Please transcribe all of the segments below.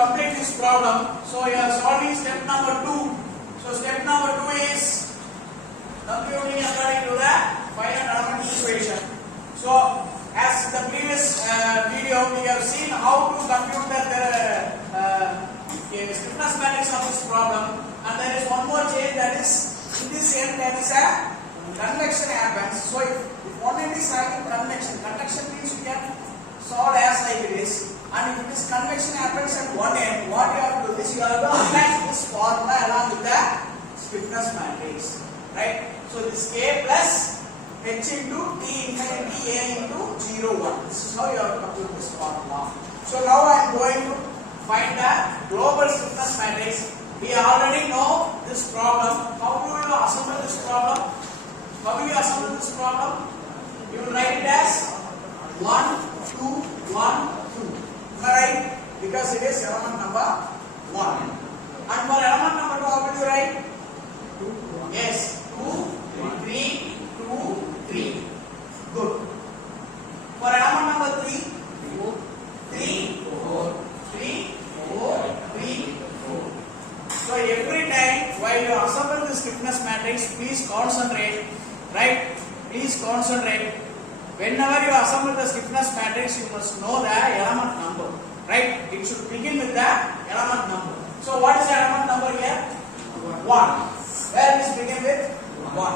complete this problem. So you are solving step number 2. So step number 2 is computing according to the finite element equation. So as the previous video, we have seen how to compute the stiffness matrix of this problem, and there is one more change, that is in this end there is a convection happens. So if one end is having convection means you can solve as like it is, and if this convection happens at one end, what you have to do is you have to apply this formula along with the stiffness matrix, right? So this A plus H into T infinity A into 0 1. This is how you have to compute this formula. So now I am going to find the global stiffness matrix. We already know this problem. How do you assemble this problem? How do you assemble this problem? You will write it as 1, 2, 1, 2. Am I right? Because it is element number 1. And for element number 2, how will you write? Yes, 2, 3, 2, 3. Good. For element number 3, 3, 4, 3, 4, 3, 4. So every time while you assemble the stiffness matrix, please concentrate, right? Please concentrate. Whenever you assemble the stiffness matrix, you must know the element number, right? It should begin with the element number. So what is the element number here? 1. Where it is begin with? 1.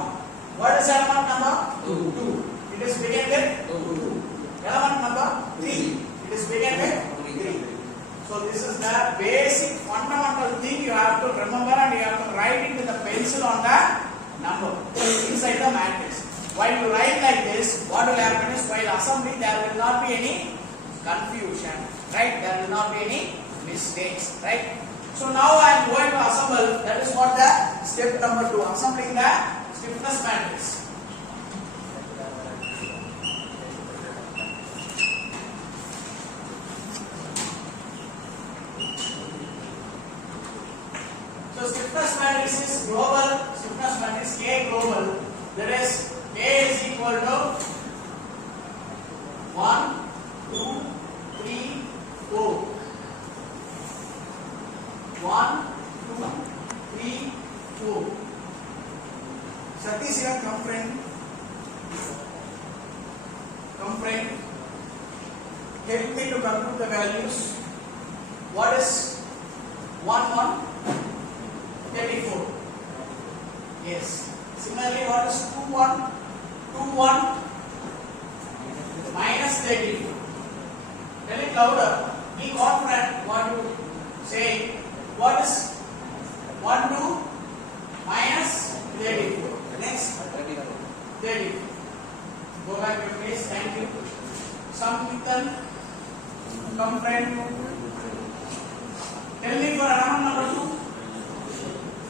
What is the element number? 2. It is begin with 2. Element number 3. It is begin with 3. So this is the basic fundamental thing you have to remember, and you have to write it with a pencil on the number inside the matrix. While you write like this, what will happen is while assembling there will not be any confusion, right? There will not be any mistakes, right? So now I am going to assemble. That is what the step number 2, assembling the stiffness matrix. So stiffness matrix is global. Stiffness matrix K global. That is A is equal to 1, 2, 3, 4. 1, 2, 3, 4. Satish here, come friend. Come friend. Help me to compute the values. What is 1, 1? 34. Yes. Similarly, what is 2, 1? 2, 1 minus 34. Tell it louder. Be confident what you say. What is 1, 2 minus 34? Next. 34. Go back to your place. Thank you. Samhitan, come friend. Tell me for element number 2.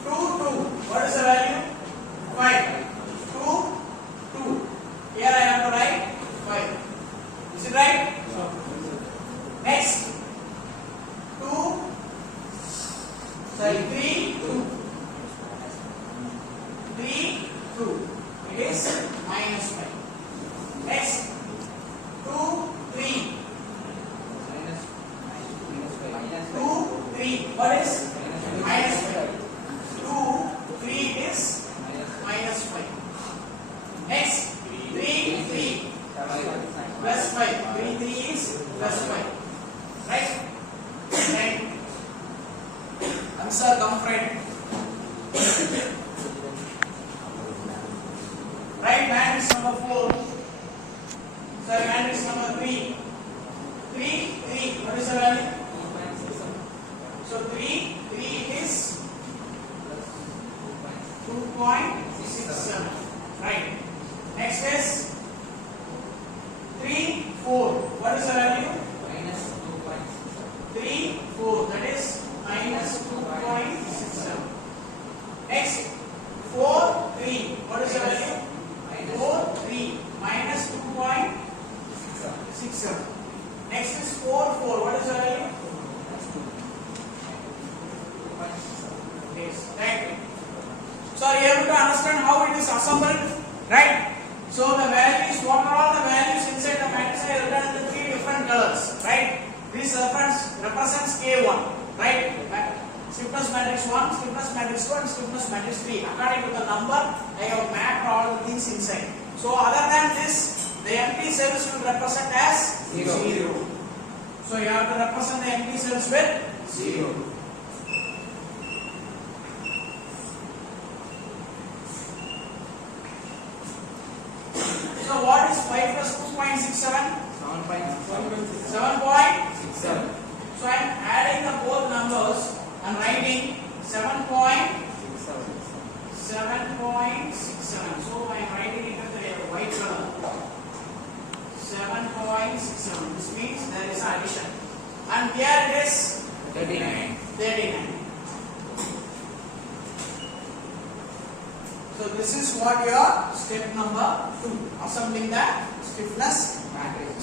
2, 2. What is the value? 5. 2, 2. Here I have to write 5. Is it right? Next. 2. Sorry, 3, 2. 3, 2. It is minus 5. Next. 2, 3. 2, 3. What is? Minus 5. 2, 3 is minus 5. Next, 3, 3 plus 5. 3, 3 is plus 5. Right? Right. Answer, come friend. Right, matrix number 4. Sorry, matrix number 3. 3, 3. What is the value? So 3, 3 is 2.67. Right. Next is 3, 4. What is the value? Minus 2.67. 3, 4. That is minus 2.67. Next, 4, 3. What is the value? 4, 3. Minus 2.67. Next is 4, 4. What is the value? Yes. Right. So are you able to understand how it is assembled? Right? So the values, what are all the values inside the matrix are written in 3 different colors. Right? This represents K1. right? Stiffness matrix 1, stiffness matrix 2 and stiffness matrix 3. According to the number, I have mapped all the things inside. So other than this, the empty cells will represent as 0. So you have to represent the empty cells with 0. So what is 5 plus 2.67? 7.67. So I am adding the both numbers and writing 7.67. So I am writing it with the white color. 7.67. This means there is addition. And here it is 39. So this is what your step number 2, assembling the stiffness matrix.